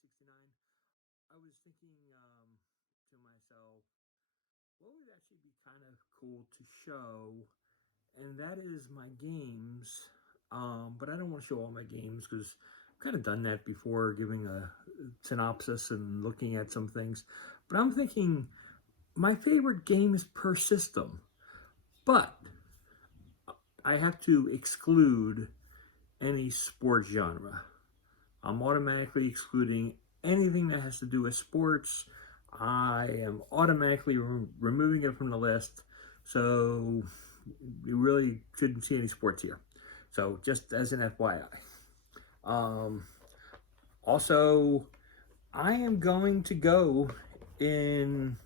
69, I was thinking to myself, what would actually be kind of cool to show, and that is my games. But I don't want to show all my games because I've kind of done that before, giving a synopsis and looking at some things. But I'm thinking my favorite games per system, but I have to exclude any sports genre. I'm automatically excluding anything that has to do with sports. I am automatically removing it from the list. So you really shouldn't see any sports here. So just as an FYI. Also, I am going to go in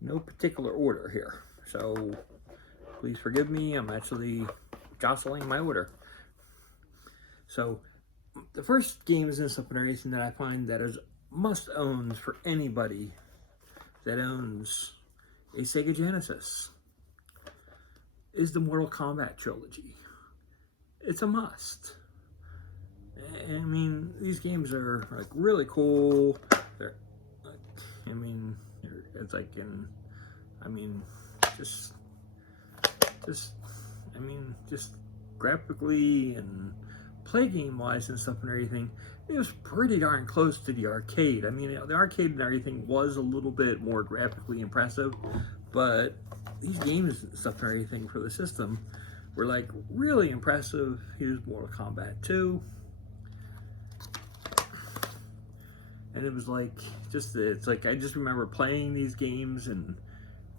no particular order here. So please forgive me. I'm actually jostling my order. So the first game is in generation that I find that is must-owns for anybody that owns a Sega Genesis is the Mortal Kombat trilogy. It's a must. I mean, these games are like really cool. It's like just graphically and play game wise and stuff and everything, it was pretty darn close to the arcade. I mean, the arcade and everything was a little bit more graphically impressive, but these games and stuff and everything for the system were like really impressive. Here's Mortal Kombat 2. And it was like, it's like, I just remember playing these games and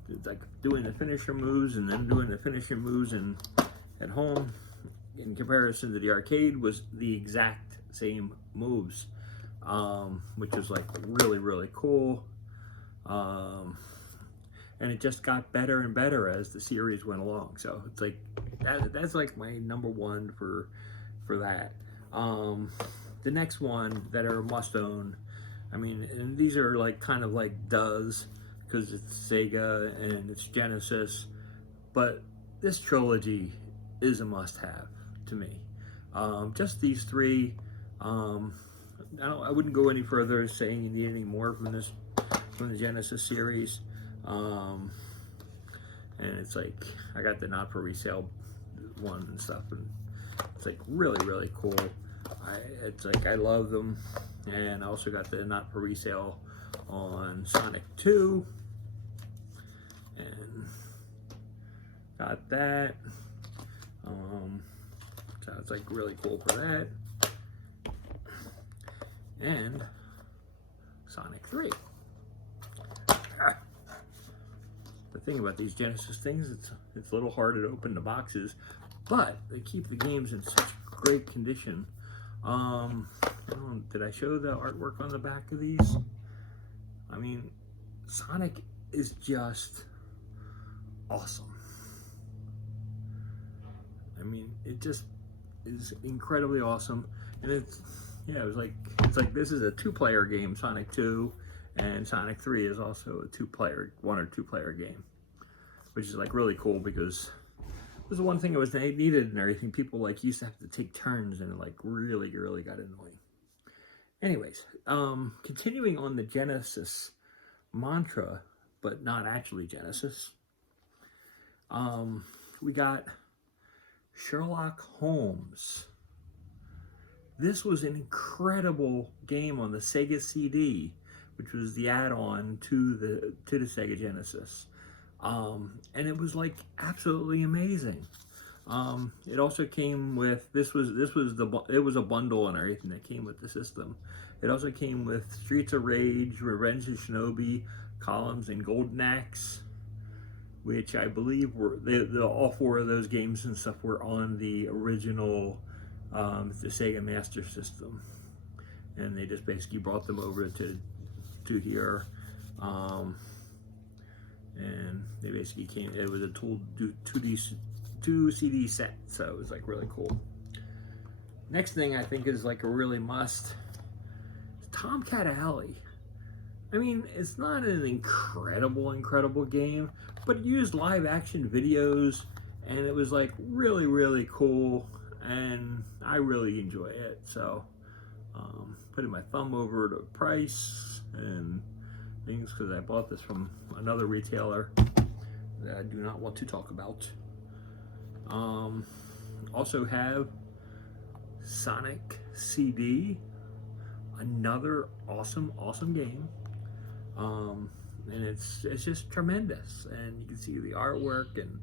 it's like doing the finisher moves and then doing the finishing moves, and at home, in comparison to the arcade, was the exact same moves, which was like really, really cool. And it just got better and better as the series went along. So it's like, that's like my number one for that. The next one that are must own, I mean, and these are like kind of like does, because it's Sega and it's Genesis, but this trilogy is a must-have to me. Just these three. I wouldn't go any further saying you need any more from the Genesis series. And it's like, I got the not for resale one and stuff, and it's like really, really cool. It's like, I love them. And I also got the not for resale on Sonic 2. And got that. So it's like really cool for that. And Sonic 3. The thing about these Genesis things, it's a little hard to open the boxes, but they keep the games in such great condition. Did I show the artwork on the back of these? I mean, Sonic is just awesome. I mean, it just is incredibly awesome, and it's like this is a two-player game, Sonic 2, and Sonic 3 is also a one or two player game, which is like really cool, because this is one thing that was needed and everything. People like used to have to take turns, and it like really, really got annoying. Anyways, continuing on the Genesis mantra, but not actually Genesis, we got Sherlock Holmes. This was an incredible game on the Sega CD, which was the add-on to the Sega Genesis, and it was like absolutely amazing. It also came with it was a bundle and everything that came with the system. It also came with Streets of Rage, Revenge of Shinobi, Columns, and Golden Axe, which I believe were all four of those games and stuff were on the original the Sega Master System, and they just basically brought them over to here, and they basically came. It was a 2 CD set, so it was like really cool. Next thing I think is like a really must. Tomcat Alley. I mean, it's not an incredible game, but it used live action videos, and it was like really, really cool, and I really enjoy it. So Putting my thumb over the price and things because I bought this from another retailer that I do not want to talk about. Also have Sonic CD, another awesome game. And it's just tremendous, and you can see the artwork, and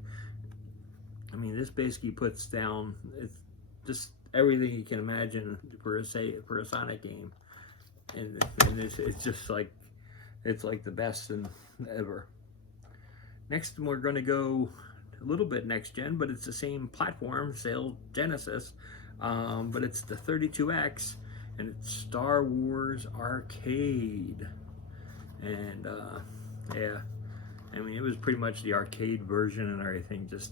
I mean, this basically puts down, it's just everything you can imagine for a Sonic game, and it's just like, it's like the best ever. Next, we're going to go a little bit next gen, but it's the same platform, Sega Genesis, but it's the 32X, and it's Star Wars Arcade. And yeah, I mean, it was pretty much the arcade version and everything, just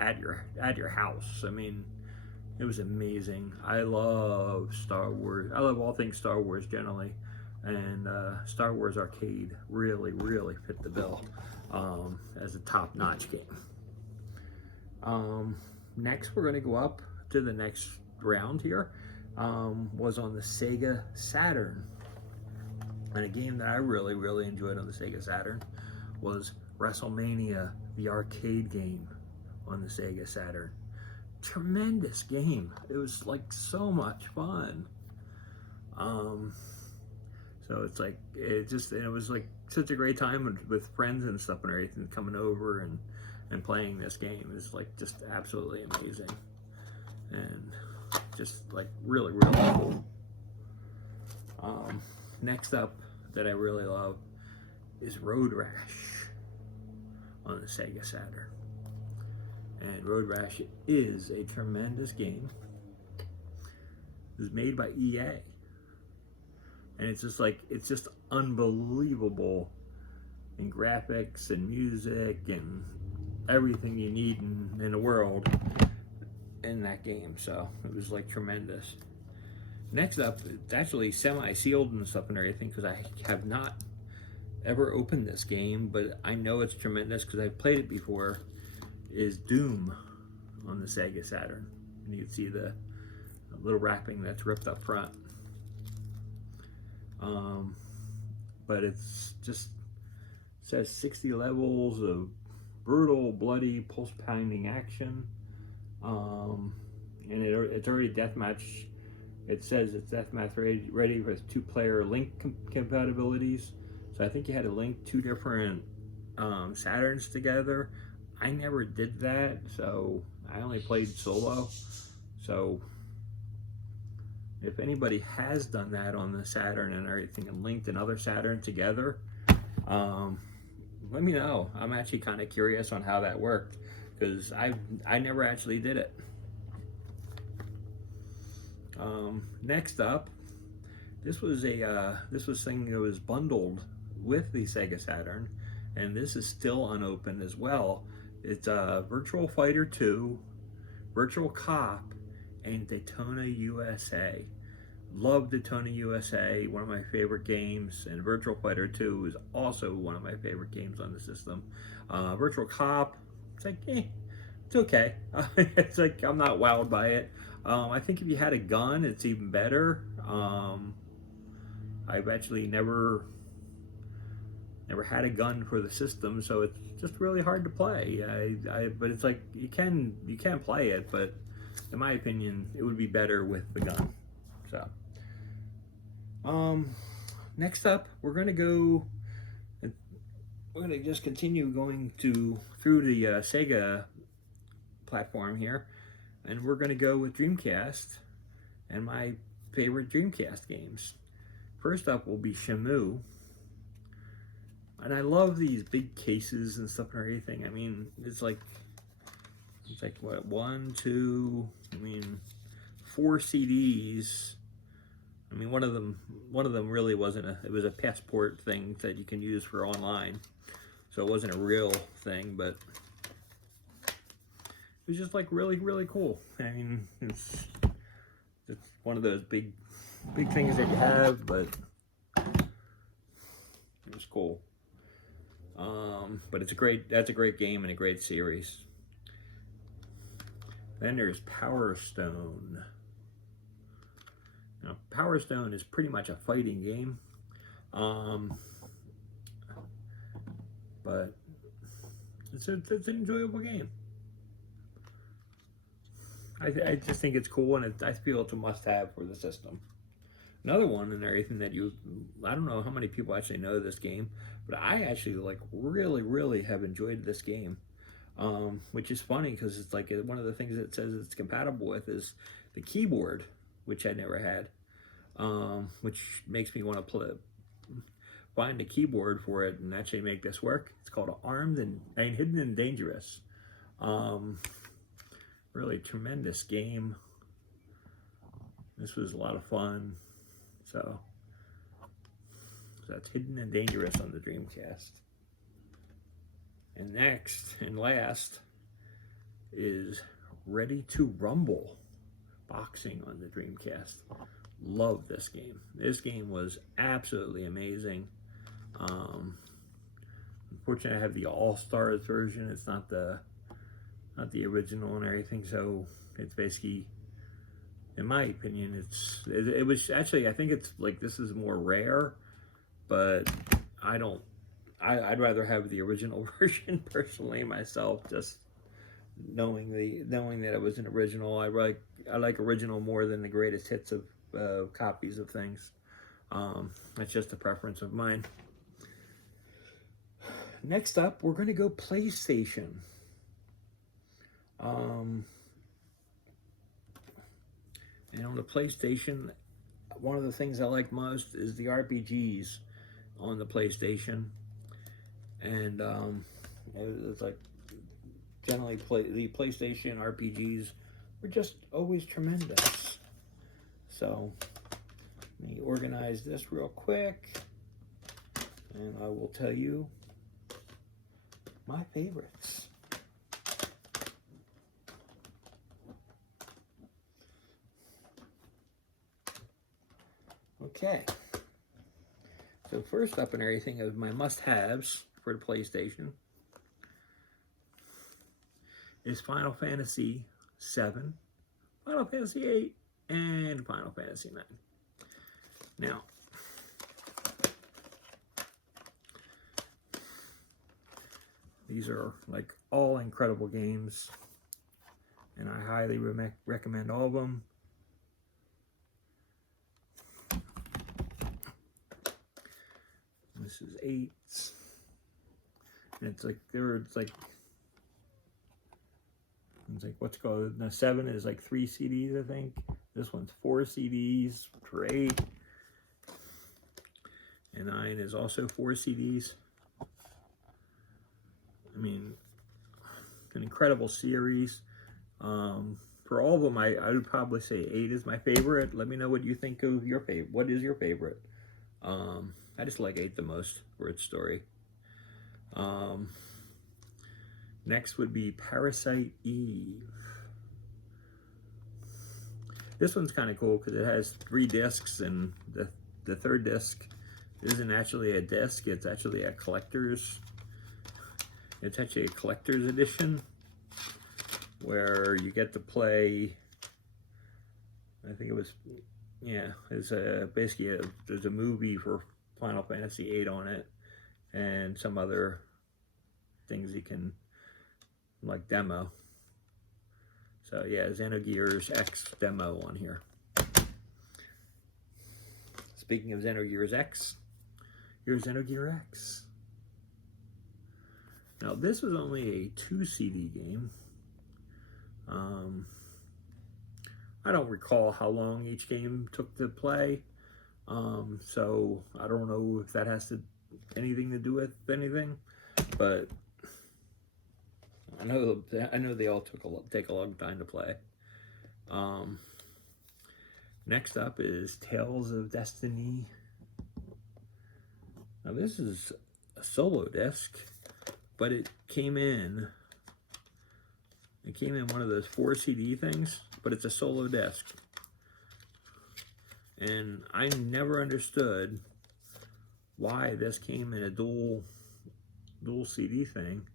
at your house. I mean, it was amazing. I love Star Wars. I love all things Star Wars generally, and Star Wars Arcade really fit the bill as a top-notch game. Next, we're going to go up to the next round here. Was on the Sega Saturn. And a game that I really enjoyed on the Sega Saturn was WrestleMania, the arcade game on the Sega Saturn. Tremendous game. It was like so much fun. So it's like, it was like such a great time with friends and stuff and everything coming over and playing this game. It's like just absolutely amazing. And just like really cool. Next up that I really love is Road Rash on the Sega Saturn. And Road Rash is a tremendous game. It was made by EA. And it's just unbelievable in graphics and music and everything you need in the world in that game. So it was like tremendous. Next up, it's actually semi-sealed and stuff and everything because I have not ever opened this game, but I know it's tremendous because I've played it before, is Doom on the Sega Saturn. And you can see the little wrapping that's ripped up front. But it's just, it says 60 levels of brutal, bloody, pulse-pounding action. And it's already deathmatch. It says it's deathmatch ready with 2-player link compatibilities. So I think you had to link 2 different Saturns together. I never did that, so I only played solo. So if anybody has done that on the Saturn and everything and linked another Saturn together, let me know. I'm actually kind of curious on how that worked because I never actually did it. Next up, this was thing that was bundled with the Sega Saturn, and this is still unopened as well. It's Virtua Fighter 2, Virtual Cop, and Daytona USA. Love Daytona USA, one of my favorite games, and Virtua Fighter 2 is also one of my favorite games on the system. Virtual Cop, it's like, it's okay. It's like, I'm not wowed by it. I think if you had a gun, it's even better. I've actually never had a gun for the system, so it's just really hard to play. But it's like you can play it, but in my opinion, it would be better with the gun. So, next up, we're gonna just continue going through the Sega platform here. And we're going to go with Dreamcast and my favorite Dreamcast games. First up will be Shamu. And I love these big cases and stuff and everything. I mean, it's like what, 1, 2, 4 CDs. I mean, one of them really wasn't it was a passport thing that you can use for online. So it wasn't a real thing, but it was just like really cool. I mean, it's one of those big things that you have, but it was cool. But that's a great game and a great series. Then there's Power Stone. Now, Power Stone is pretty much a fighting game. But it's an enjoyable game. I just think it's cool, and I feel it's a must-have for the system. Another one and everything that I don't know how many people actually know this game, but I actually like really have enjoyed this game. Which is funny because it's like one of the things that it says it's compatible with is the keyboard, which I never had, which makes me want to find a keyboard for it and actually make this work. It's called Armed and Hidden and Dangerous. Really tremendous game. This was a lot of fun. So that's Hidden and Dangerous on the Dreamcast. And next and last is Ready to Rumble, boxing on the Dreamcast. Love this game. This game was absolutely amazing. Unfortunately, I have the All-Stars version. It's not the original and everything. So it's basically, in my opinion, it was actually, I think it's like this is more rare, but I'd rather have the original version personally myself, just knowing that it was an original. I like original more than the greatest hits of copies of things. That's just a preference of mine. Next up, we're going to go PlayStation. And on the PlayStation, one of the things I like most is the RPGs on the PlayStation. And it's like generally the PlayStation RPGs were just always tremendous. So let me organize this real quick, and I will tell you my favorites. Okay. So first up and everything is my must-haves for the PlayStation is Final Fantasy VII, Final Fantasy VIII, and Final Fantasy IX. Now, these are like all incredible games, and I highly recommend all of them. This is 8. And it's like what's called, now 7 is like 3 CDs, I think. This one's 4 CDs for 8. And 9 is also 4 CDs. I mean, an incredible series. For all of them, I would probably say 8 is my favorite. Let me know what you think of your favorite. What is your favorite? I just like 8 the most for its story. Next would be Parasite Eve. This one's kind of cool because it has 3 discs, and the third disc isn't actually a disc. It's actually a collector's. It's actually a collector's edition where you get to play. I think it was, yeah. It's basically there's a movie for Final Fantasy VIII on it, and some other things you can like demo. So yeah, Xenogears X demo on here. Speaking of Xenogears X, here's Xenogears X. Now this was only a 2 CD game. I don't recall how long each game took to play. So I don't know if that has anything to do with anything, but I know they all take a long time to play. Next up is Tales of Destiny. Now this is a solo disc, but it came in one of those 4 CD things, but it's a solo disc. And I never understood why this came in a dual CD thing,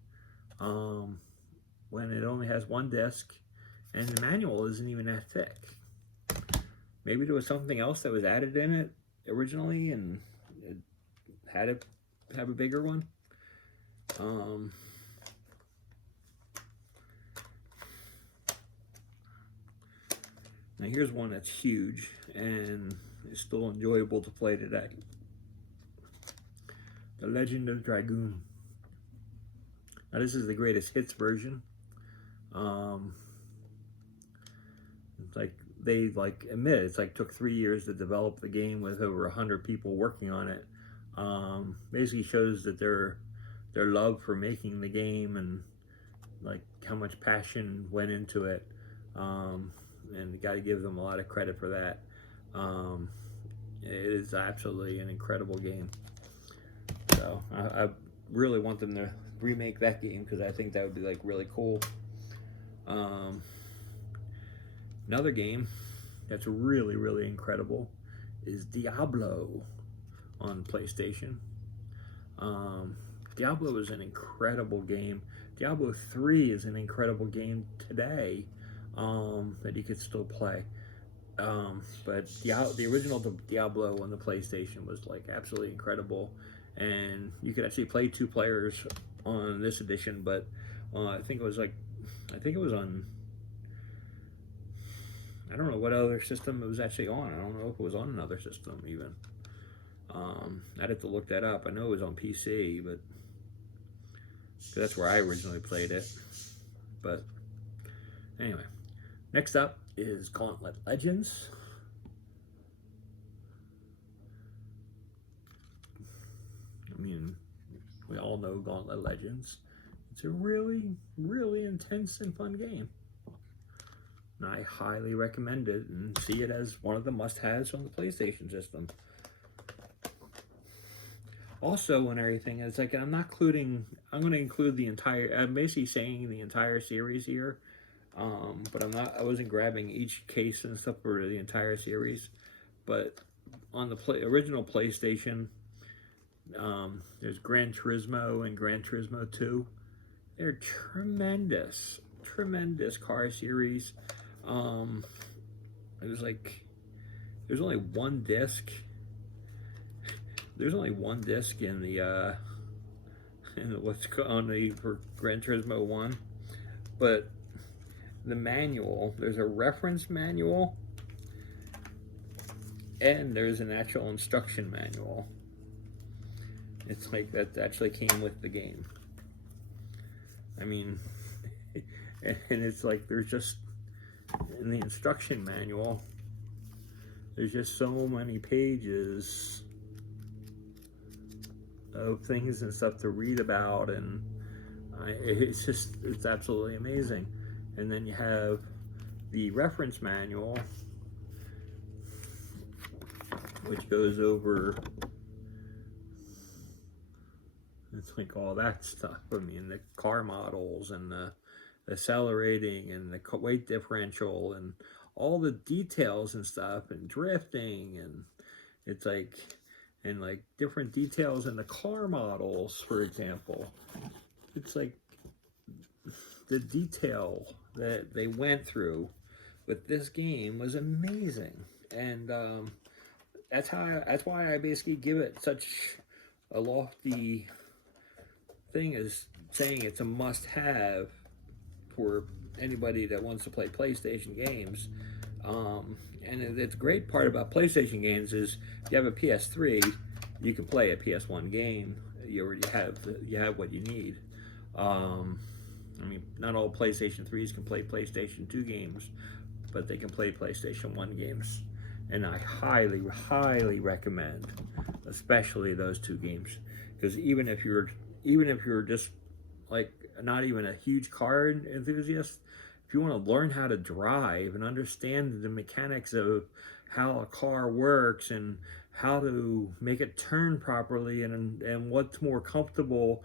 when it only has 1 disc, and the manual isn't even that thick. maybe there was something else that was added in it originally, and it had to have a bigger one. Now here's one that's huge and is still enjoyable to play today. The Legend of Dragoon. Now this is the greatest hits version. It's like they admit it's like took 3 years to develop the game with over 100 people working on it. Basically shows that their love for making the game and like how much passion went into it. And you got to give them a lot of credit for that. It is absolutely an incredible game. So I really want them to remake that game because I think that would be like really cool. Another game that's really, really incredible is Diablo on PlayStation. Diablo is an incredible game. Diablo 3 is an incredible game today that you could still play. But the original Diablo on the PlayStation was like absolutely incredible, and you could actually play 2 players on this edition. But I think it was on, I don't know what other system it was actually on. I don't know if it was on another system even. I'd have to look that up. I know it was on PC, but that's where I originally played it. But anyway, next up is Gauntlet Legends. I mean, we all know Gauntlet Legends. It's a really, really intense and fun game. And I highly recommend it and see it as one of the must-haves on the PlayStation system. Also, and everything, it's like I'm going to include the entire, I'm basically saying the entire series here. But I wasn't grabbing each case and stuff for the entire series. But on the original PlayStation, there's Gran Turismo and Gran Turismo 2. They're tremendous car series. There's only one disc. There's only one disc in the what's on the for Gran Turismo 1, but the manual, there's a reference manual and there's an actual instruction manual. It's like that actually came with the game. I mean, and it's like there's just, in the instruction manual, there's just so many pages of things and stuff to read about, and it's absolutely amazing. And then you have the reference manual, which goes over, it's like all that stuff. I mean, the car models and the accelerating and the weight differential and all the details and stuff and drifting, and it's like, and like different details in the car models, for example. It's like the detail that they went through with this game was amazing, and that's why I basically give it such a lofty thing as saying it's a must-have for anybody that wants to play PlayStation games. And the great part about PlayStation games is if you have a PS3, you can play a PS1 game. You already have what you need. I mean, not all PlayStation 3s can play PlayStation 2 games, but they can play PlayStation 1 games. And I highly, highly recommend, especially those 2 games, because even if you're just like not even a huge car enthusiast, if you want to learn how to drive and understand the mechanics of how a car works and how to make it turn properly and what's more comfortable,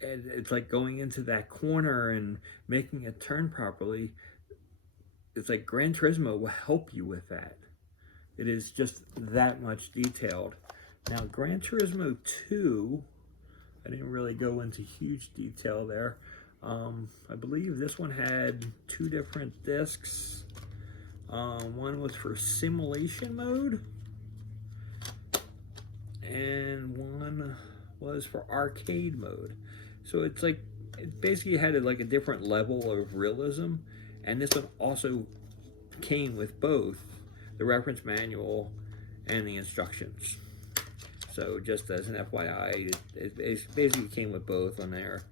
and it's like going into that corner and making it turn properly, it's like Gran Turismo will help you with that. It is just that much detailed. Now, Gran Turismo 2, I didn't really go into huge detail there. I believe this one had 2 different discs. One was for simulation mode, and one was for arcade mode. So it's like, it basically had like a different level of realism, and this one also came with both the reference manual and the instructions. So just as an FYI, it basically came with both on there.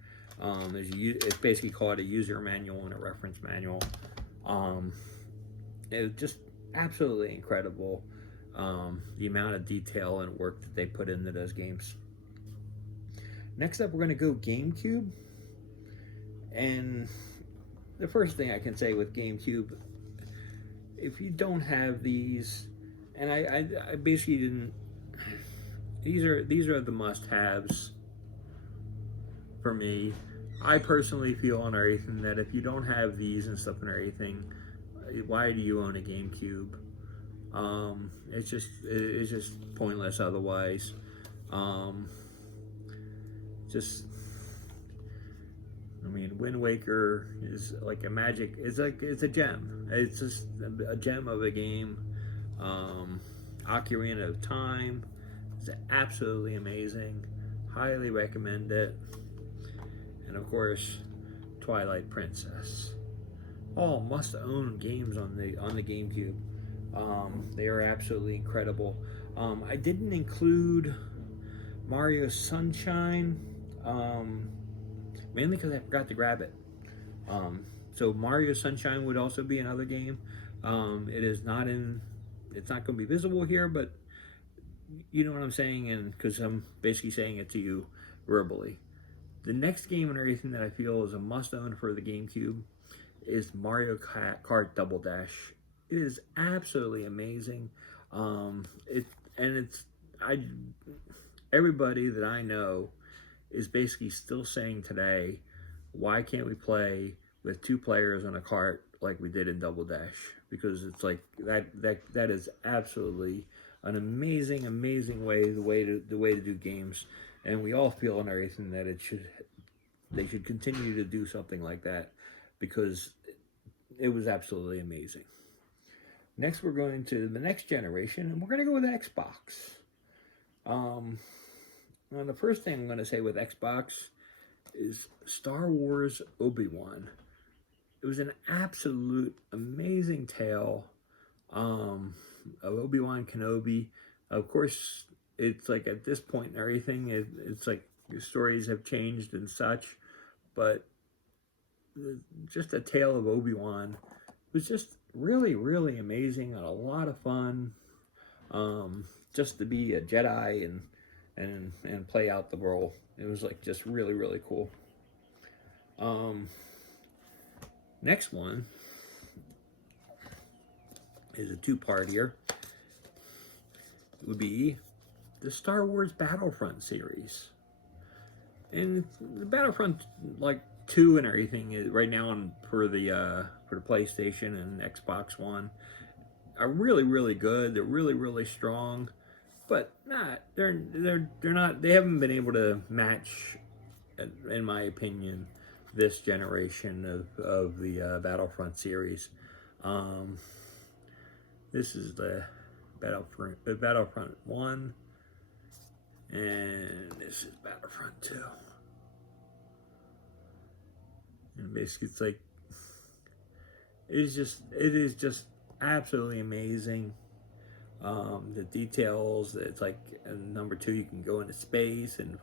It's basically called a user manual and a reference manual. It was just absolutely incredible, the amount of detail and work that they put into those games. Next up, we're going to go GameCube. And the first thing I can say with GameCube, if you don't have these, and I basically didn't, these are the must-haves for me. I personally feel on everything that if you don't have these and stuff and everything, why do you own a GameCube? It's just pointless otherwise. I mean, Wind Waker is like a magic. It's a gem. It's just a gem of a game. Ocarina of Time is absolutely amazing. Highly recommend it. And of course, Twilight Princess. All must-own games on the GameCube. They are absolutely incredible. I didn't include Mario Sunshine, mainly because I forgot to grab it. So Mario Sunshine would also be another game. It's not going to be visible here, but you know what I'm saying, and because I'm basically saying it to you verbally. The next game and everything that I feel is a must-own for the GameCube is Mario Kart Double Dash. It is absolutely amazing. Everybody that I know is basically still saying today, why can't we play with 2 players on a cart like we did in Double Dash? Because it's like that is absolutely an amazing way to do games, and we all feel and everything that they should continue to do something like that, because it was absolutely amazing. Next, we're going to the next generation, and we're going to go with Xbox. Well, the first thing I'm going to say with Xbox is Star Wars Obi-Wan. It was an absolute amazing tale of Obi-Wan Kenobi. Of course, it's like at this point and everything, it's like the stories have changed and such, but just a tale of Obi-Wan was just really amazing and a lot of fun. Just to be a Jedi and play out the role. It was like just really cool. Next one is a 2-part here. It would be the Star Wars Battlefront series. And the Battlefront like 2 and everything is right now for the PlayStation and Xbox One are really good. They're really strong, but they're not. They haven't been able to match, in my opinion, this generation of the Battlefront series. This is the Battlefront 1, and this is Battlefront 2. And basically, it's like it is just absolutely amazing. The details. It's like number 2, you can go into space and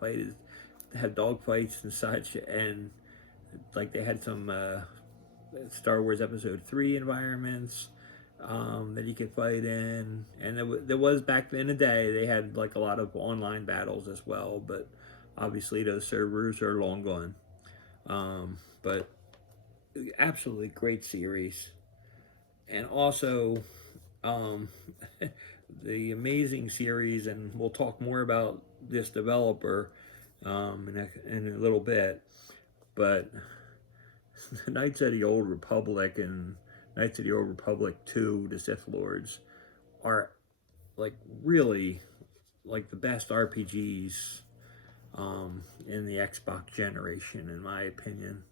have dog fights and such, and like they had some Star Wars Episode 3 environments that you could fight in, and there was back in the day they had like a lot of online battles as well, but obviously those servers are long gone. But absolutely great series, and also the amazing series, and we'll talk more about this developer in a little bit, but Knights of the Old Republic and Knights of the Old Republic 2, the Sith Lords, are like really like the best RPGs in the Xbox generation, in my opinion,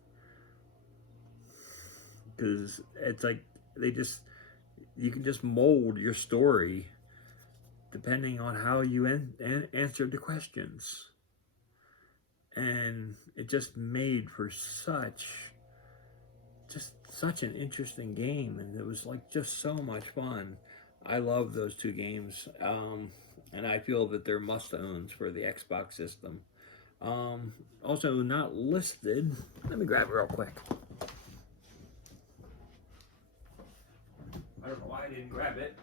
because it's like you can just mold your story depending on how you answered the questions. And it just made for such an interesting game, and it was like just so much fun. I love those two games, and I feel that they're must-owns for the Xbox system. Also not listed, let me grab it real quick. I don't know why I didn't grab it.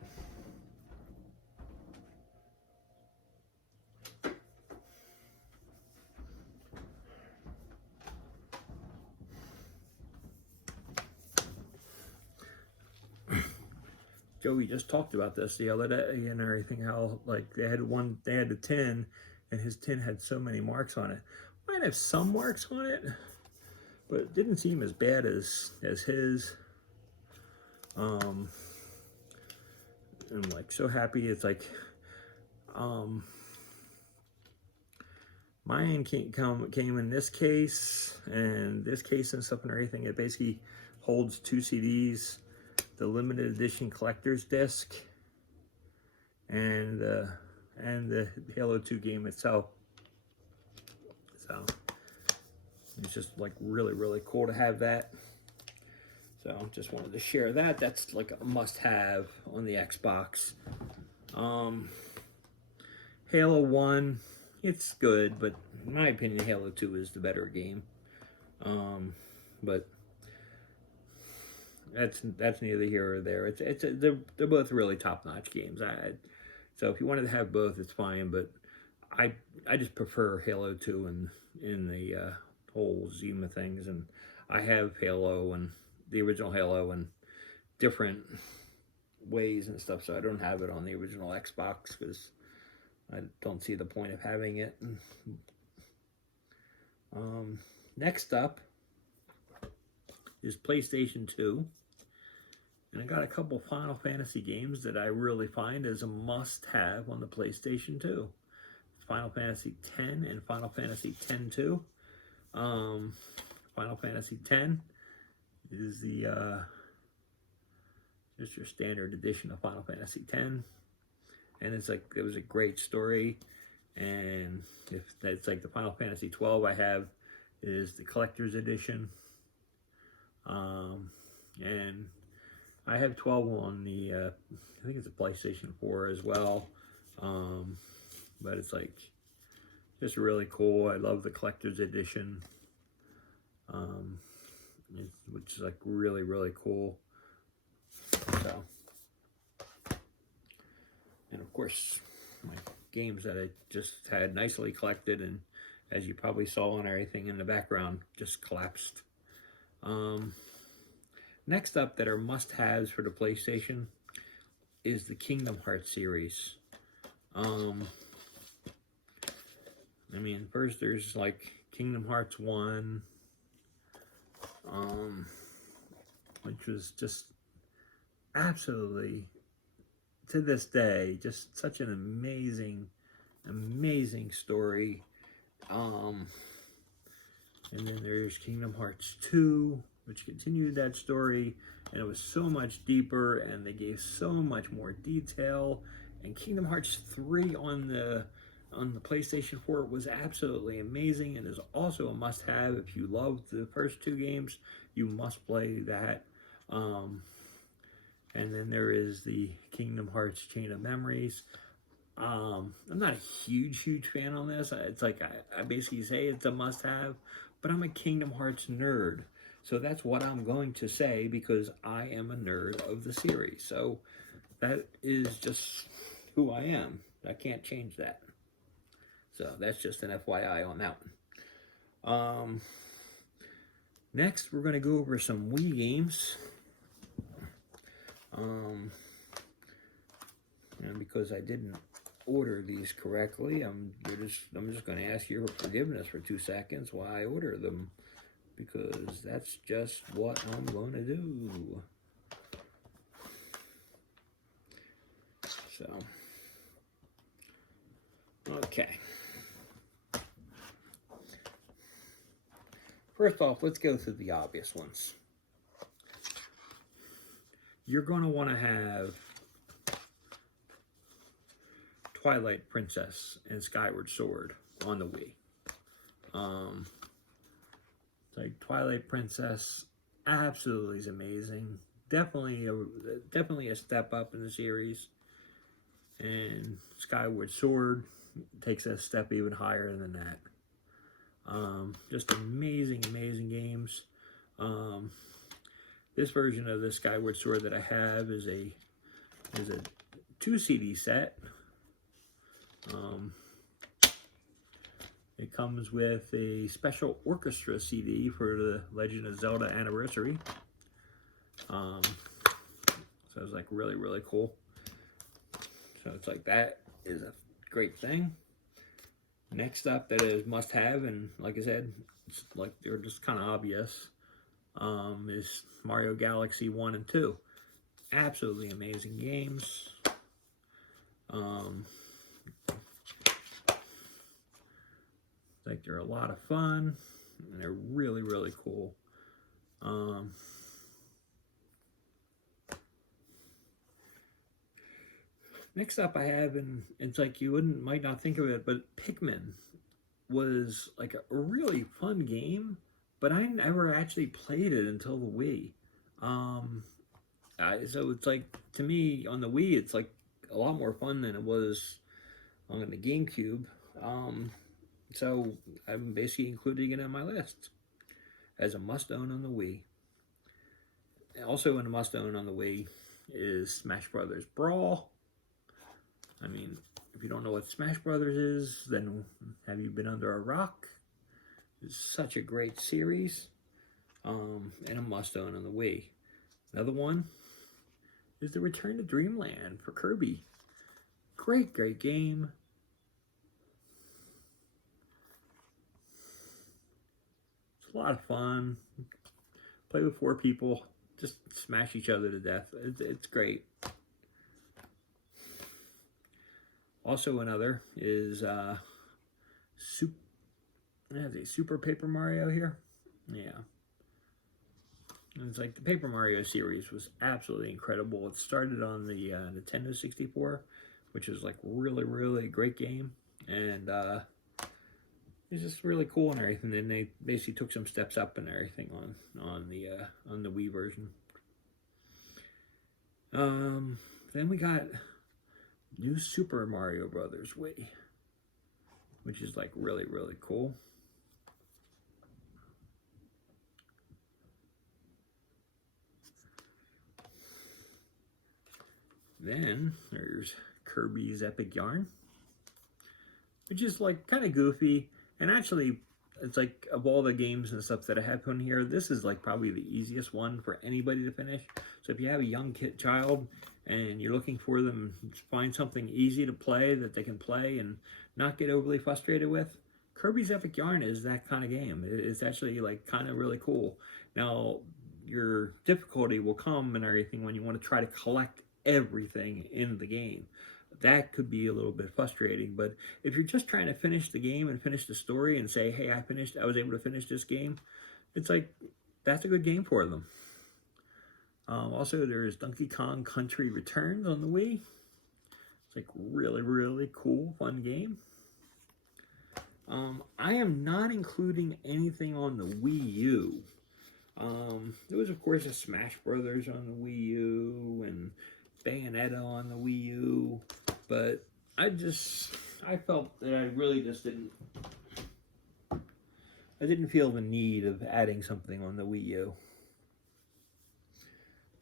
Joey just talked about this the other day and everything, how like they had the tin, and his tin had so many marks on it. Might have some marks on it, but it didn't seem as bad as his. I'm like so happy. It's like mine came in this case and this case and stuff and everything. It basically holds 2 CDs, the limited edition collector's disc, and the Halo 2 game itself. So it's just like really cool to have that. So just wanted to share that. That's like a must-have on the Xbox. Halo 1, it's good, but in my opinion, Halo 2 is the better game. But that's neither here or there. They're both really top-notch games. So if you wanted to have both, it's fine. But I just prefer Halo 2 in the whole scheme of things. And I have Halo and the original Halo in different ways and stuff. So I don't have it on the original Xbox because I don't see the point of having it. Next up is PlayStation 2. And I got a couple Final Fantasy games that I really find as a must-have on the PlayStation 2. Final Fantasy X and Final Fantasy X-2. Final Fantasy X is the just your standard edition of Final Fantasy X, and it's like it was a great story. And if that's like the Final Fantasy 12 I have is the collector's edition, and I have 12 on the I think it's a PlayStation 4 as well, but it's like just really cool. I love the collector's edition, which is like really cool. So, and of course my games that I just had nicely collected, and as you probably saw and everything in the background, just collapsed. Next up that are must-haves for the PlayStation is the Kingdom Hearts series. I mean, first there's like Kingdom Hearts 1, which was just absolutely, to this day, just such an amazing story. And then there's Kingdom Hearts 2, which continued that story, and it was so much deeper, and they gave so much more detail. And Kingdom Hearts 3 on the PlayStation 4 was absolutely amazing, and is also a must-have. If you loved the first 2 games, you must play that. And then there is the Kingdom Hearts Chain of Memories. I'm not a huge fan on this. It's like I basically say it's a must-have, but I'm a Kingdom Hearts nerd. So that's what I'm going to say, because I am a nerd of the series. So that is just who I am. I can't change that. So that's just an FYI on that one. Next, we're going to go over some Wii games. And because I didn't order these correctly, I'm just going to ask your forgiveness for 2 seconds while I order them, because that's just what I'm going to do. So, okay. First off, let's go through the obvious ones. you're going to want to have Twilight Princess and Skyward Sword on the Wii. Like Twilight Princess absolutely is amazing. Definitely a step up in the series. And Skyward Sword takes a step even higher than that. Just amazing games. This version of the Skyward Sword that I have is a 2 CD set. It comes with a special orchestra CD for the Legend of Zelda Anniversary. So it's like really cool. So it's like that is a great thing. Next up that is must have, and like I said, it's like they're just kind of obvious, is Mario Galaxy 1 and 2. Absolutely amazing games. Like they're a lot of fun, and they're really cool. Next up I have, and it's like you might not think of it, but Pikmin was like a really fun game, but I never actually played it until the Wii. So it's like, to me, on the Wii, it's like a lot more fun than it was on the Gamecube. So I'm basically including it on my list as a must-own on the Wii. Also in a must-own on the Wii is Smash Brothers Brawl. I mean, if you don't know what Smash Brothers is, then have you been under a rock? It's such a great series, and a must-own on the Wii. Another one is the Return to Dreamland for Kirby. Great game. It's a lot of fun. Play with 4 people. Just smash each other to death. It's great. Also another is Super Paper Mario here. Yeah. And it's like the Paper Mario series was absolutely incredible. It started on the Nintendo 64, which is like really great game. And it's just really cool and everything. Then they basically took some steps up and everything on the Wii version. Then we got New Super Mario Brothers Wii, which is like really cool. Then there's Kirby's Epic Yarn, which is like kind of goofy, and actually it's like, of all the games and stuff that I have on here, this is like probably the easiest one for anybody to finish. So if you have a young child and you're looking for them to find something easy to play that they can play and not get overly frustrated with, Kirby's Epic Yarn is that kind of game. It's actually like kind of really cool. Now, your difficulty will come and everything when you want to try to collect everything in the game. That could be a little bit frustrating, but if you're just trying to finish the game and finish the story and say, hey, I was able to finish this game, it's like, that's a good game for them. Also, there's Donkey Kong Country Returns on the Wii. It's like really cool, fun game. I am not including anything on the Wii U. There was, of course, a Smash Brothers on the Wii U and Bayonetta on the Wii U, but I felt that I really just didn't feel the need of adding something on the Wii U.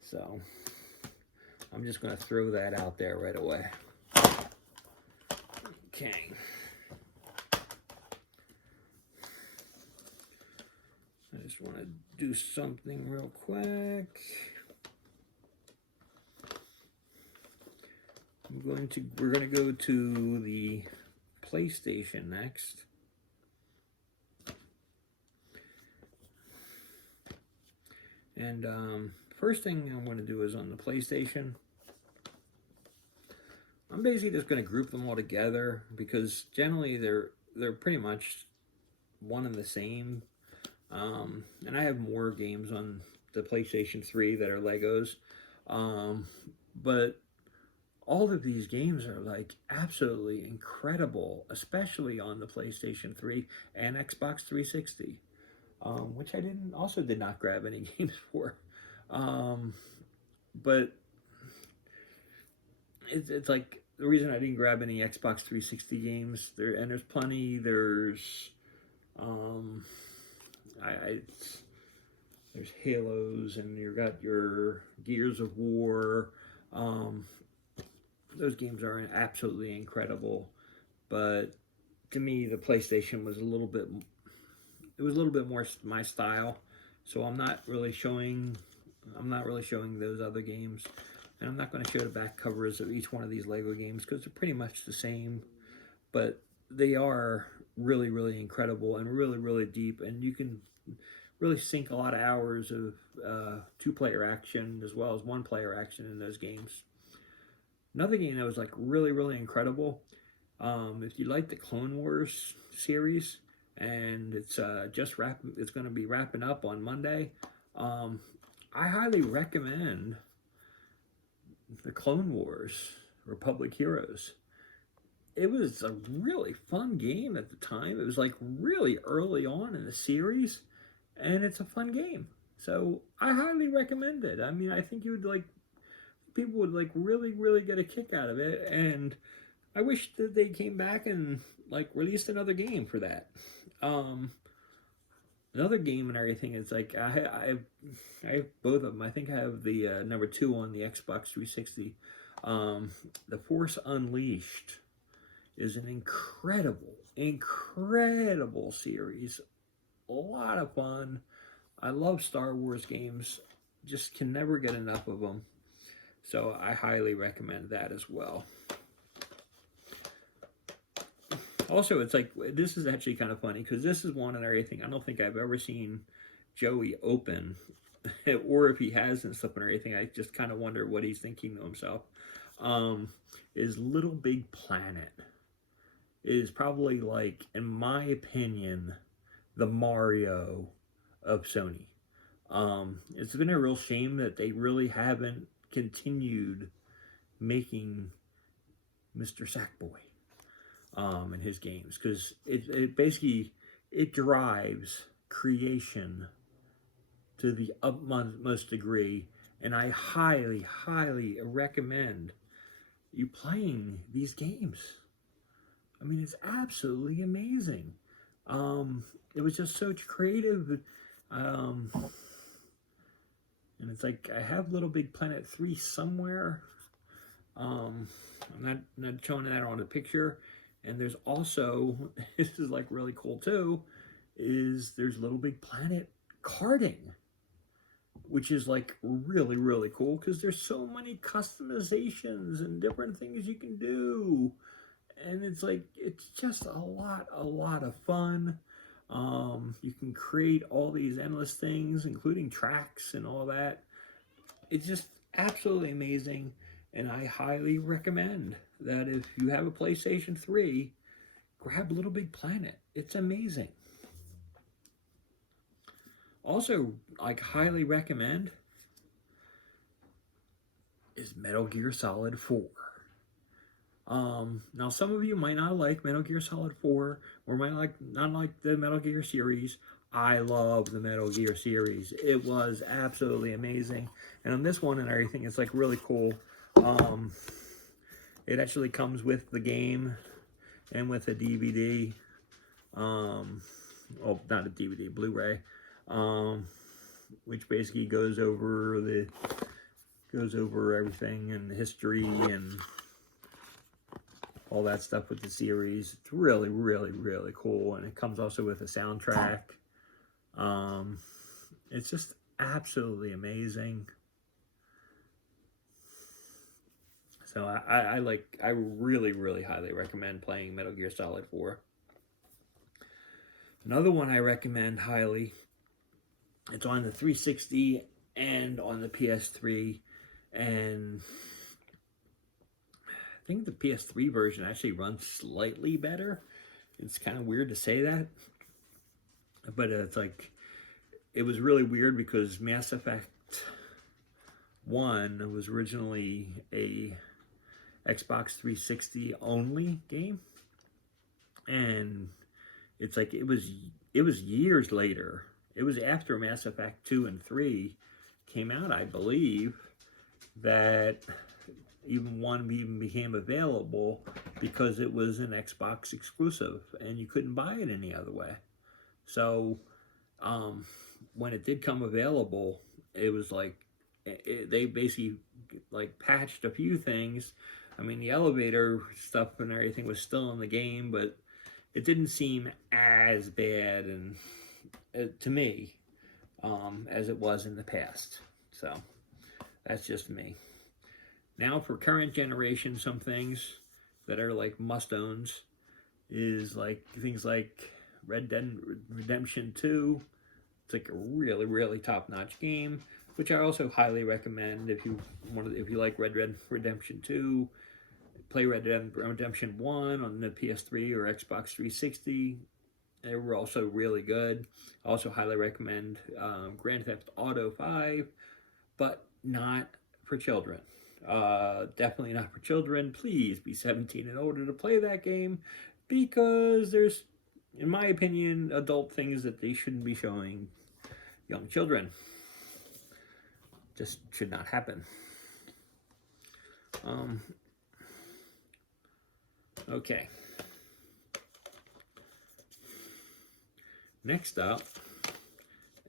So I'm just going to throw that out there right away. Okay. I just want to do something real quick. We're going to go to the PlayStation next. And first thing I'm going to do is on the PlayStation. I'm basically just going to group them all together because generally they're pretty much one and the same. And I have more games on the PlayStation 3 that are Legos. But all of these games are like absolutely incredible, especially on the PlayStation 3 and Xbox 360, which I did not grab any games for. Um, but it's like the reason I didn't grab any Xbox 360 games there, and there's plenty. Um, I there's Halos, and you got your Gears of War. Um, those games are absolutely incredible, but to me, the PlayStation was a little bit. It was a little bit more my style, so I'm not really showing those other games. And I'm not going to show the back covers of each one of these Lego games because they're pretty much the same. But they are really, really incredible and really, really deep. And you can really sink a lot of hours of two-player action as well as one-player action in those games. Another game that was like really, really incredible. If you like the Clone Wars series, and it's it's going to be wrapping up on Monday. I highly recommend the Clone Wars Republic Heroes. It was a really fun game at the time. It was like really early on in the series, and it's a fun game. So I highly recommend it. I mean, I think people would like really, really get a kick out of it, and I wish that they came back and like released another game for that. Another game and everything is like I have both of them. I think I have the number 2 on the Xbox 360. The Force Unleashed is an incredible series. A lot of fun. I love Star Wars games. Just can never get enough of them. So I highly recommend that as well. Also, it's like, this is actually kind of funny because this is one and everything I don't think I've ever seen Joey open, or if he has and stuff and everything, I just kind of wonder what he's thinking to himself. Is Little Big Planet is probably, like, in my opinion, the Mario of Sony. It's been a real shame that they really haven't continued making Mr. Sackboy in his games, because it basically drives creation to the utmost degree, and I highly recommend you playing these games. I mean, it's absolutely amazing. It was just so creative, and it's like I have Little Big Planet 3 somewhere. I'm not showing that on the picture. And there's also, this is like really cool too, there's Little Big Planet karting, which is like really, really cool because there's so many customizations and different things you can do. And it's like, it's just a lot of fun. You can create all these endless things, including tracks and all that. It's just absolutely amazing. And I highly recommend that if you have a PlayStation 3, grab Little Big Planet. It's amazing. Also, like, highly recommend is Metal Gear Solid 4. Now, some of you might not like Metal Gear Solid 4, or might not like the Metal Gear series. I love the Metal Gear series. It was absolutely amazing. And on this one and everything, it's like really cool. It actually comes with the game and with a DVD. Well, not a DVD, Blu-ray. Which basically goes over everything and the history and all that stuff with the series. It's really, really, really cool, and it comes also with a soundtrack. It's just absolutely amazing. So I really, really highly recommend playing Metal Gear Solid 4. Another one I recommend highly, it's on the 360 and on the PS3, and I think the PS3 version actually runs slightly better. It's kind of weird to say that, but it's like, it was really weird because Mass Effect 1 was originally a Xbox 360 only game, and it's like it was years later. It was after Mass Effect 2 and 3 came out, I believe, that even 1 even became available, because it was an Xbox exclusive and you couldn't buy it any other way. So when it did come available, it was like they basically like patched a few things. I mean, the elevator stuff and everything was still in the game, but it didn't seem as bad and to me as it was in the past. So that's just me. Now for current generation, some things that are like must-owns is like things like Red Dead Redemption 2. It's like a really, really top-notch game, which I also highly recommend if you like Red Dead Redemption 2. Play Red Dead Redemption 1 on the PS3 or Xbox 360. They were also really good. I also highly recommend Grand Theft Auto 5, but not for children. Definitely not for children. Please be 17 and older to play that game, because there's, in my opinion, adult things that they shouldn't be showing young children. Just should not happen. Okay. Next up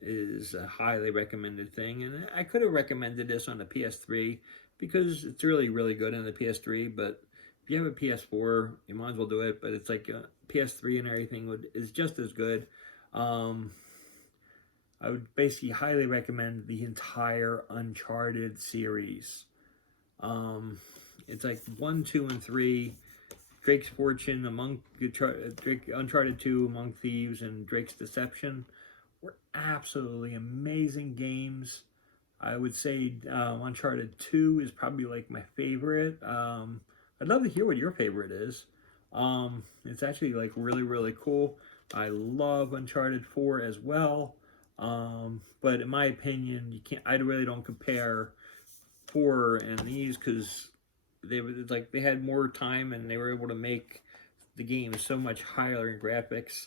is a highly recommended thing, and I could have recommended this on the PS3 because it's really, really good on the PS3, but if you have a PS4, you might as well do it, but it's like PS3 and everything is just as good. I would basically highly recommend the entire Uncharted series. It's like 1, 2, and 3, Drake's Fortune, Uncharted 2, Among Thieves, and Drake's Deception were absolutely amazing games. I would say Uncharted 2 is probably like my favorite. I'd love to hear what your favorite is. It's actually like really, really cool. I love Uncharted 4 as well. But in my opinion, I really don't compare 4 and these, because they had more time and they were able to make the game so much higher in graphics.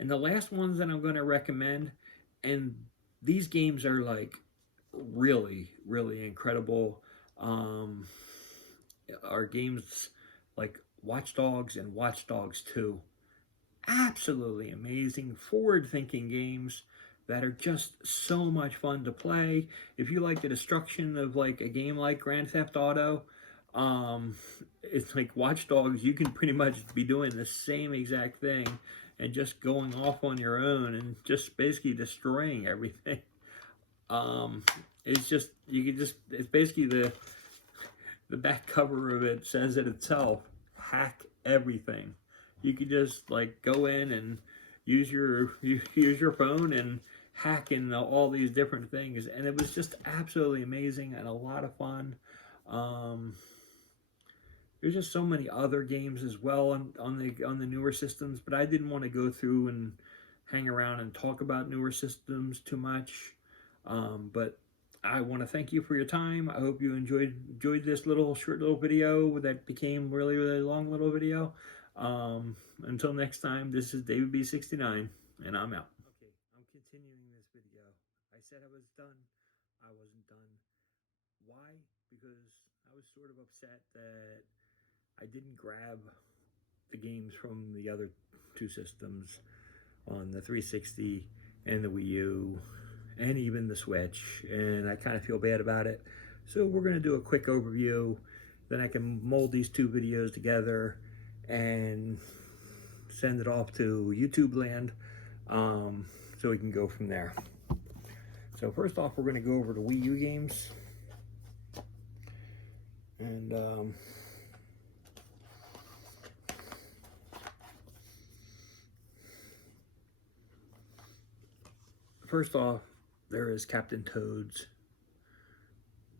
And the last ones that I'm going to recommend, and these games are like really, really incredible, are games like Watch Dogs and Watch Dogs 2. Absolutely amazing, forward-thinking games that are just so much fun to play. If you like the destruction of like a game like Grand Theft Auto, it's like Watch Dogs, you can pretty much be doing the same exact thing and just going off on your own and just basically destroying everything. It's just, it's basically the back cover of it says it itself: hack everything. You could just like go in and use your phone and hack in all these different things, and it was just absolutely amazing and a lot of fun. There's just so many other games as well on the newer systems, but I didn't want to go through and hang around and talk about newer systems too much. But I want to thank you for your time. I hope you enjoyed this short little video that became really, really long little video. Until next time, this is David B69, and I'm out. Okay, I'm continuing this video. I said I was done. I wasn't done. Why? Because I was sort of upset that I didn't grab the games from the other two systems on the 360 and the Wii U and even the Switch, and I kind of feel bad about it. So we're going to do a quick overview, then I can mold these two videos together and send it off to YouTube land, so we can go from there. So first off, we're going to go over the Wii U games, and first off, there is Captain Toad's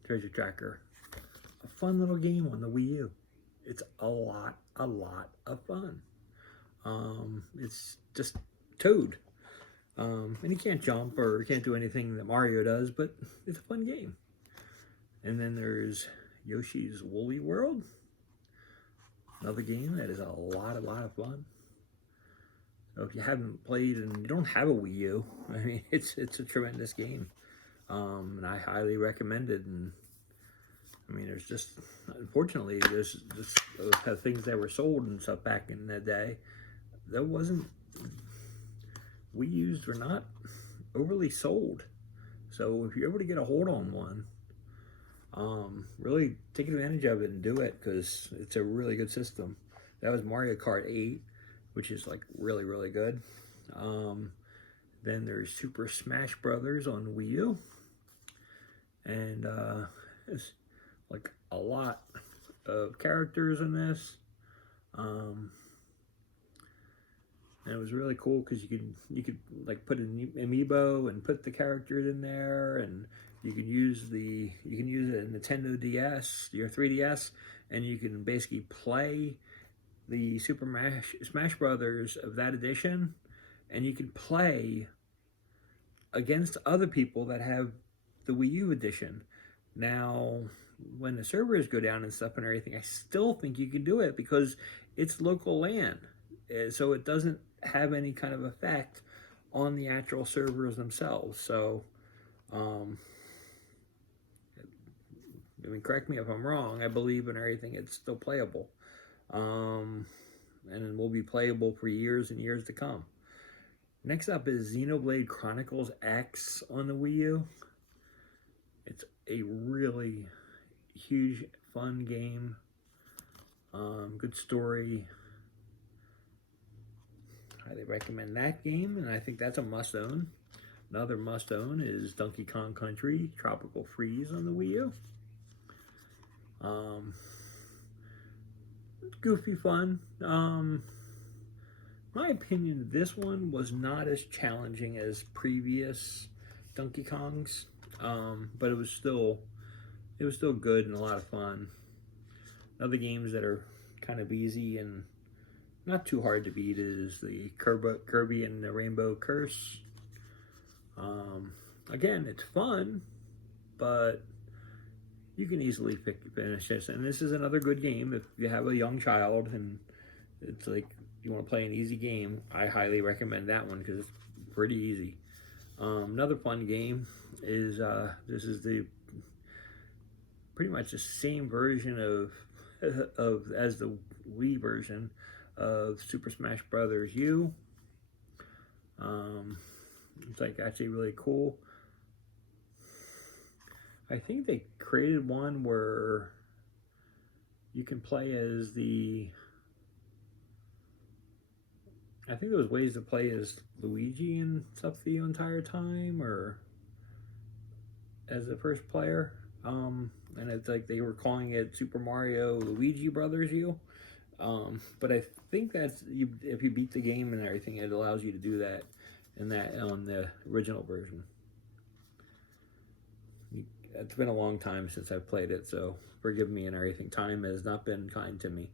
Treasure Tracker, a fun little game on the Wii U. It's a lot of fun. It's just Toad, and he can't jump or he can't do anything that Mario does, but it's a fun game. And then there's Yoshi's Woolly World. Another game that is a lot of fun. So if you haven't played and you don't have a Wii U, I mean, it's a tremendous game. And I highly recommend it. And I mean, there's just, unfortunately, there's just things that were sold and stuff back in the day. That wasn't, Wii U's were not overly sold. So if you're able to get a hold on one, really take advantage of it and do it, because it's a really good system. That was Mario Kart 8, which is like really good. Then there's Super Smash Brothers on Wii U, and it's like a lot of characters in this. And it was really cool because you could like put an amiibo and put the characters in there, and you can use a Nintendo DS, your 3DS, and you can basically play the Super Smash Brothers of that edition, and you can play against other people that have the Wii U edition. Now, when the servers go down and stuff and everything, I still think you can do it because it's local LAN, so it doesn't have any kind of effect on the actual servers themselves. So, I mean, correct me if I'm wrong. I believe in everything it's still playable, and it will be playable for years and years to come. Next up is Xenoblade Chronicles X on the Wii U. It's a really huge, fun game. Good story. Highly recommend that game, and I think that's a must-own. Another must-own is Donkey Kong Country Tropical Freeze on the Wii U. Goofy fun. My opinion, this one was not as challenging as previous Donkey Kongs, but it was still good and a lot of fun. Other games that are kind of easy and not too hard to beat is the Kirby and the Rainbow Curse. Again, it's fun, but you can easily finish this. And this is another good game if you have a young child and it's like you want to play an easy game. I highly recommend that one because it's pretty easy. Another fun game is this is the pretty much the same version of as the Wii version of Super Smash Brothers U. It's like actually really cool. I think they created one where you can play as I think there was ways to play as Luigi and stuff the entire time, or as the first player. And it's like they were calling it Super Mario Luigi Brothers U. But I think that's if you beat the game and everything, it allows you to do that on the original version. It's been a long time since I've played it, so forgive me and everything. Time has not been kind to me.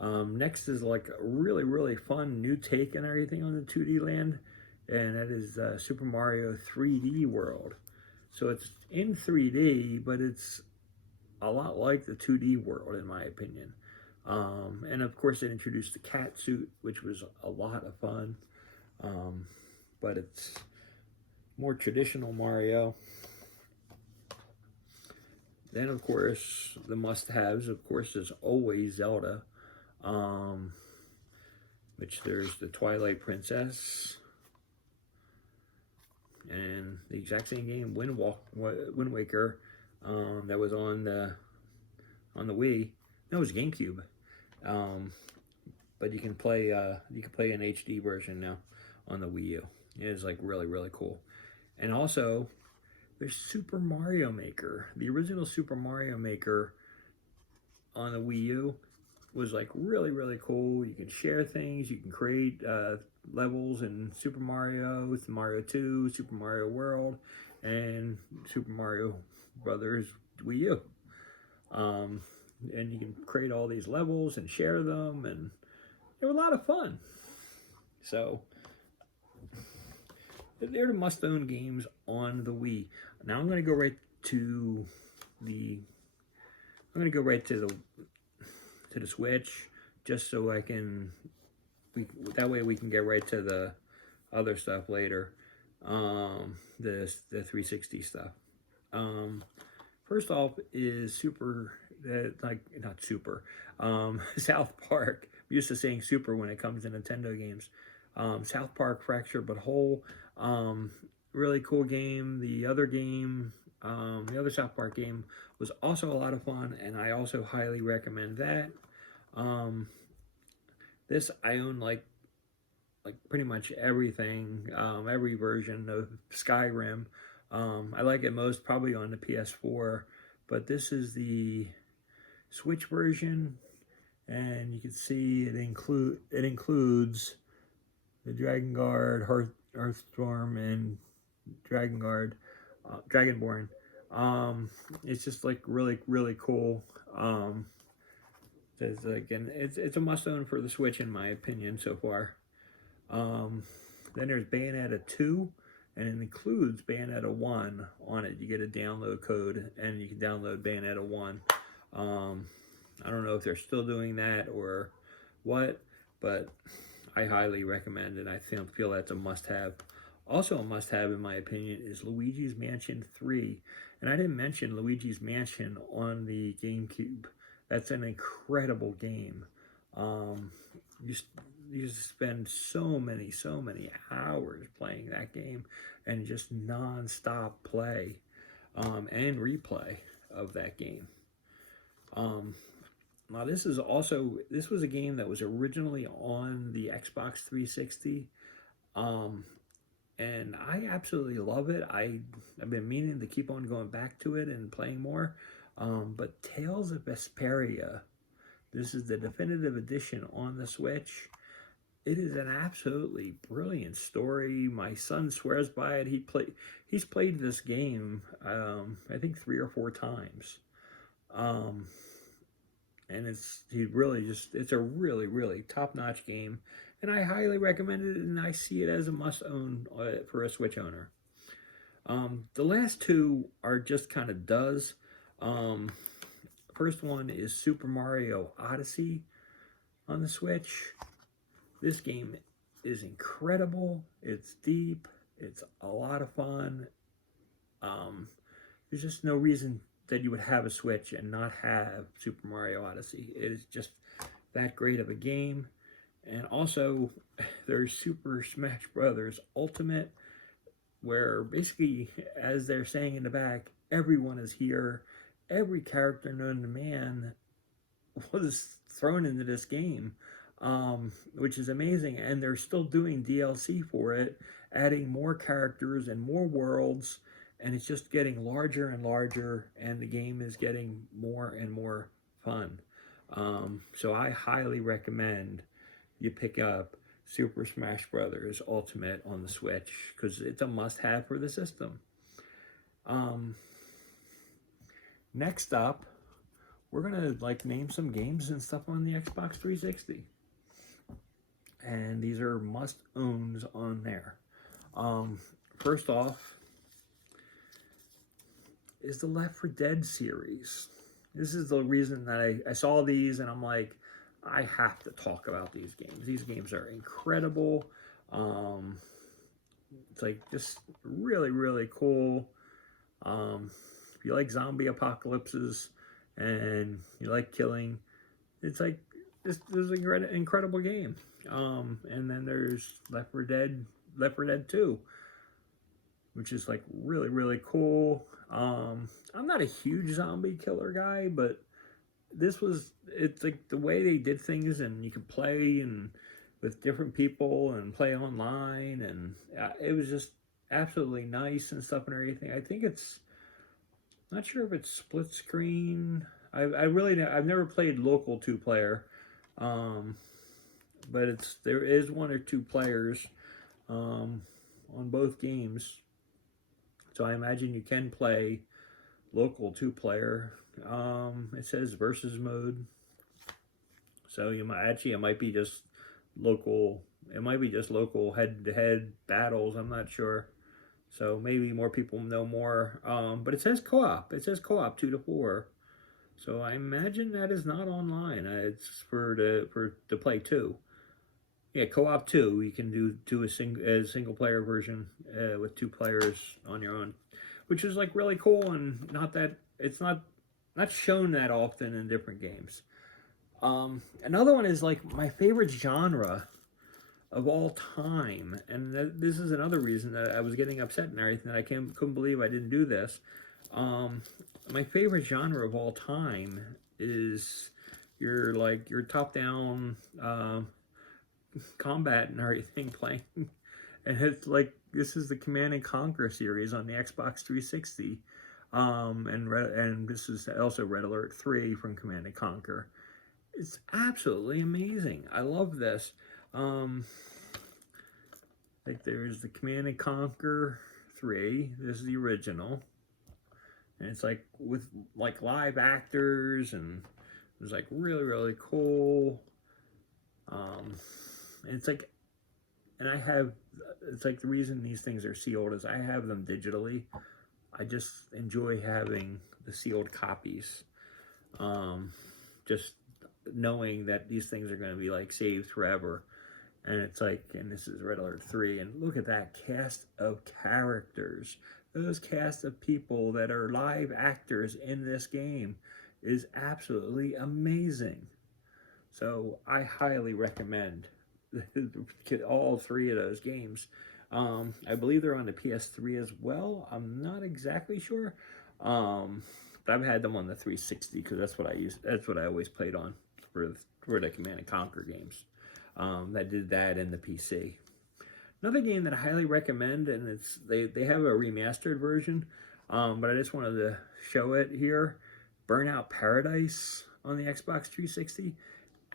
Next is like a really fun new take and everything on the 2D land, and that is Super Mario 3D World. So it's in 3D, but it's a lot like the 2D world in my opinion. And of course it introduced the cat suit, which was a lot of fun. But it's more traditional Mario. Then of course the must-haves, of course, is always Zelda. Which there's the Twilight Princess, and the exact same game, Wind Waker, that was on the Wii. That was GameCube. But you can play an HD version now on the Wii U. It is like really cool. And also there's Super Mario Maker. The original Super Mario Maker on the Wii U was like really cool. You can share things, you can create levels in Super Mario, Mario 2, Super Mario World, and Super Mario Brothers Wii U. And you can create all these levels and share them, and they were a lot of fun. So they're the must-own games on the Wii. Now I'm going to go right to I'm gonna go right to the Switch, just so I can. That way we can get right to the other stuff later. The 360 stuff. First off is not Super. South Park. I'm used to saying Super when it comes to Nintendo games. South Park Fracture But Whole. Really cool game. The other South Park game was also a lot of fun, and I also highly recommend that. This I own like pretty much everything, every version of Skyrim. I like it most probably on the PS4, but this is the Switch version, and you can see it includes the Dragon Guard, Hearthstorm, and Dragonborn. It's just like really cool. It's a must own for the Switch in my opinion so far. Then there's Bayonetta 2, and it includes Bayonetta 1 on it. You get a download code, and you can download Bayonetta 1. I don't know if they're still doing that or what, but I highly recommend it. I feel that's a must-have. Also a must-have, in my opinion, is Luigi's Mansion 3. And I didn't mention Luigi's Mansion on the GameCube. That's an incredible game. You spend so many hours playing that game, and just non-stop play and replay of that game. Now this was a game that was originally on the Xbox 360, and I absolutely love it. I've been meaning to keep on going back to it and playing more, but Tales of Vesperia, this is the definitive edition on the Switch. It is an absolutely brilliant story. My son swears by it. He's played this game, I think 3 or 4 times. And it's a really top-notch game, and I highly recommend it, and I see it as a must-own for a Switch owner. The last two are just kind of does. First one is Super Mario Odyssey on the Switch. This game is incredible. It's deep. It's a lot of fun. There's just no reason that you would have a Switch and not have Super Mario Odyssey. It is just that great of a game. And also, there's Super Smash Brothers Ultimate, where basically, as they're saying in the back, everyone is here. Every character known to man was thrown into this game, which is amazing. And they're still doing DLC for it, adding more characters and more worlds. And it's just getting larger and larger, and the game is getting more and more fun. So I highly recommend you pick up Super Smash Brothers Ultimate on the Switch, because it's a must-have for the system. Next up, we're gonna name some games and stuff on the Xbox 360, and these are must-owns on there. First off is the Left 4 Dead series. This is the reason that I saw these, and I'm like, I have to talk about these games. These games are incredible. It's just really cool. If you like zombie apocalypses and you like killing, it's this is an incredible game. And then there's Left 4 Dead 2, which is really cool. I'm not a huge zombie killer guy, but it's the way they did things, and you could play and with different people and play online, and it was just absolutely nice and stuff and everything. I think not sure if it's split screen. I've never played local 2-player, but there is 1 or 2 players on both games. So I imagine you can play local 2-player. It says versus mode. So it might be just local. It might be just local head-to-head battles. I'm not sure. So maybe more people know more. But it says co-op. It says co-op 2 to 4. So I imagine that is not online. It's for to play 2. Yeah, co-op 2. You can do a single player version with 2 players on your own, which is like really cool and not that it's not shown that often in different games. Another one is like my favorite genre of all time, and this is another reason that I was getting upset and everything. That I couldn't believe I didn't do this. My favorite genre of all time is your top-down combat and everything playing, and it's like this is the Command and Conquer series on the Xbox 360, and this is also Red Alert 3 from Command and Conquer. It's absolutely amazing. I love this. Like there's the Command and Conquer 3. This is the original, and it's like with like live actors, and it was like really cool. And it's like, and it's like the reason these things are sealed is I have them digitally. I just enjoy having the sealed copies. Just knowing that these things are going to be like saved forever. And it's like, and this is Red Alert 3, and look at that cast of characters. Those cast of people that are live actors in this game is absolutely amazing. So I highly recommend all 3 of those games. I believe they're on the PS3 as well. I'm not exactly sure. But I've had them on the 360 because that's what I use. That's what I always played on for the Command and Conquer games. That did that in the PC. Another game that I highly recommend, and it's they have a remastered version, but I just wanted to show it here. Burnout Paradise on the Xbox 360.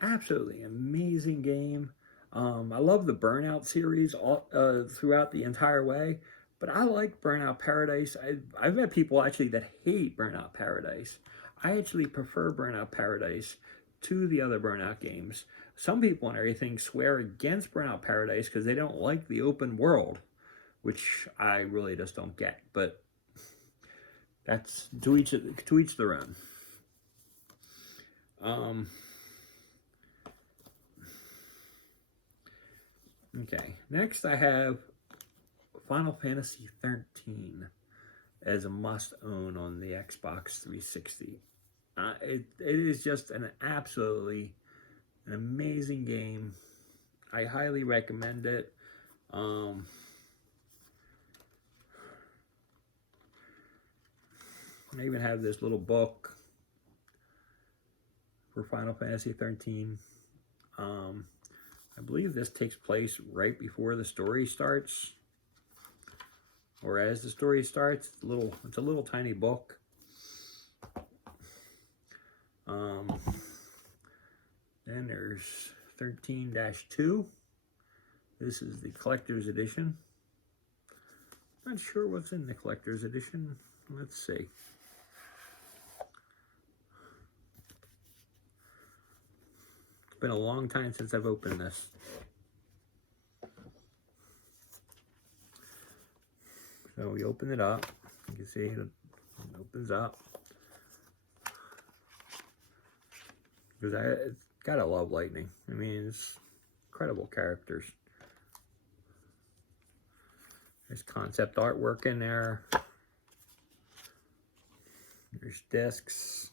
Absolutely amazing game. I love the Burnout series throughout the entire way, but I like Burnout Paradise. I've met people actually that hate Burnout Paradise. I actually prefer Burnout Paradise to the other Burnout games. Some people and everything swear against Burnout Paradise because they don't like the open world, which I really just don't get. But that's to each their own. Okay, next I have Final Fantasy 13 as a must-own on the Xbox 360. It is just an amazing game. I highly recommend it. I even have this little book for Final Fantasy 13. I believe this takes place right before the story starts, or as the story starts. It's a little tiny book. Then there's 13-2. This is the collector's edition. Not sure what's in the collector's edition. Let's see. It's been a long time since I've opened this. So we open it up. You can see it opens up. Because gotta love Lightning. I mean, it's incredible characters. There's concept artwork in there. There's discs.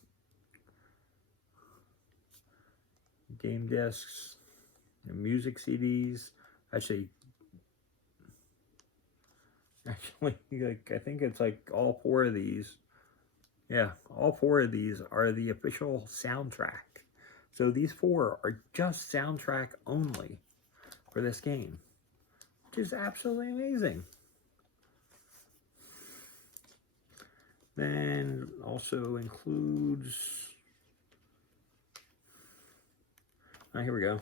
Game discs. And music CDs. Actually, like, I think it's like all 4 of these. Yeah, all 4 of these are the official soundtrack. So these 4 are just soundtrack only for this game, which is absolutely amazing. Then also includes, here we go.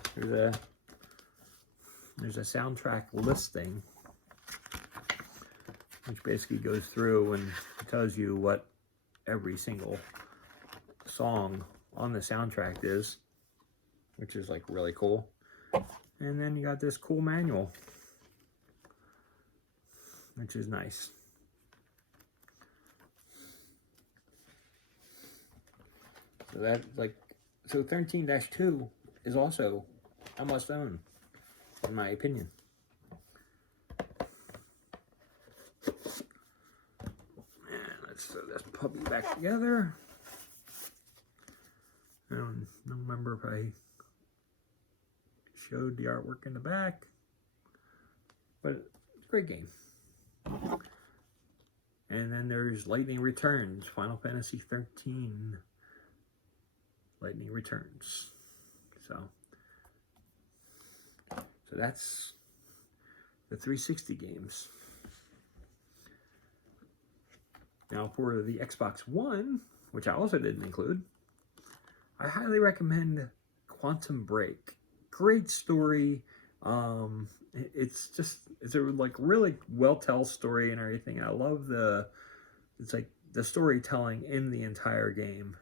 There's a soundtrack listing, which basically goes through and tells you what every single song on the soundtrack is, which is like really cool. And then you got this cool manual. which is nice. So that, like, so 13-2 is also a must own, in my opinion. And let's throw this puppy back together. I don't remember if I showed the artwork in the back, but it's a great game. And then there's Lightning Returns, Final Fantasy 13. Lightning Returns. So that's the 360 games. Now for the Xbox One, which I also didn't include, I highly recommend Quantum Break. Great story. It's a like really well-told story and everything. I love it's like the storytelling in the entire game,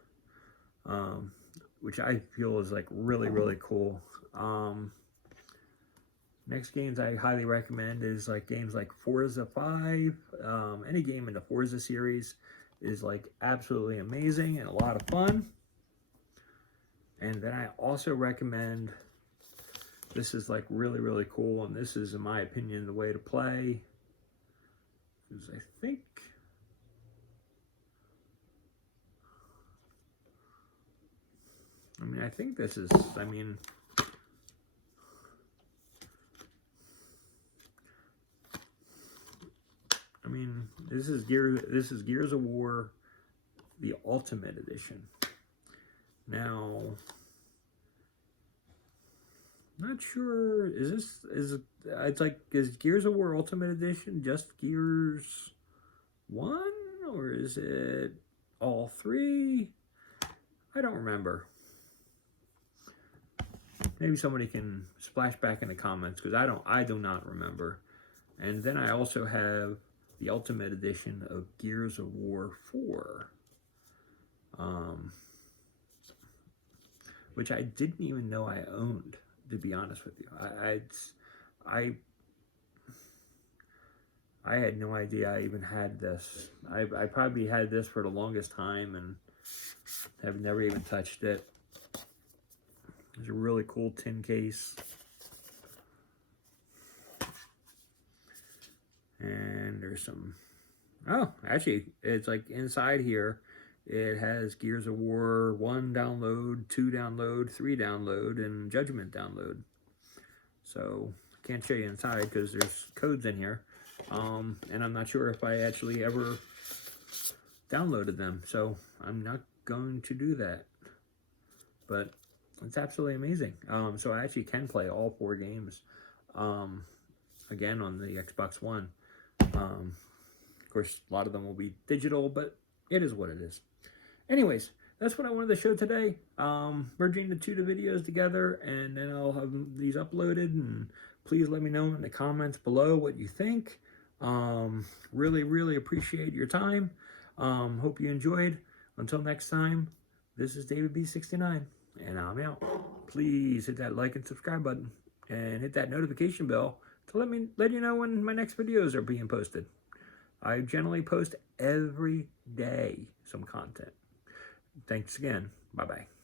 which I feel is like really, really cool. Next games I highly recommend is like games like Forza 5. Any game in the Forza series is like absolutely amazing and a lot of fun. And then I also recommend, this is like really, really cool, and this is, in my opinion, the way to play. Because I think, I think this is, this is Gears of War, the Ultimate Edition. Now, not sure, is Gears of War Ultimate Edition just Gears 1? Or is it all 3? I don't remember. Maybe somebody can splash back in the comments, because I do not remember. And then I also have the Ultimate Edition of Gears of War 4. Which I didn't even know I owned, to be honest with you. I had no idea I even had this. I probably had this for the longest time and have never even touched it. There's a really cool tin case. And there's some, oh, actually, it's like inside here, it has Gears of War 1 download, 2 download, 3 download, and Judgment download. So, I can't show you inside because there's codes in here. And I'm not sure if I actually ever downloaded them. So, I'm not going to do that. But it's absolutely amazing. So, I actually can play all 4 games, again, on the Xbox One. Of course, a lot of them will be digital, but it is what it is. Anyways, that's what I wanted to show today. Merging the 2 videos together, and then I'll have these uploaded, and please let me know in the comments below what you think. Really, really appreciate your time. Hope you enjoyed. Until next time, this is David B69, and I'm out. Please hit that like and subscribe button, and hit that notification bell to let you know when my next videos are being posted. I generally post every day some content. Thanks again. Bye-bye.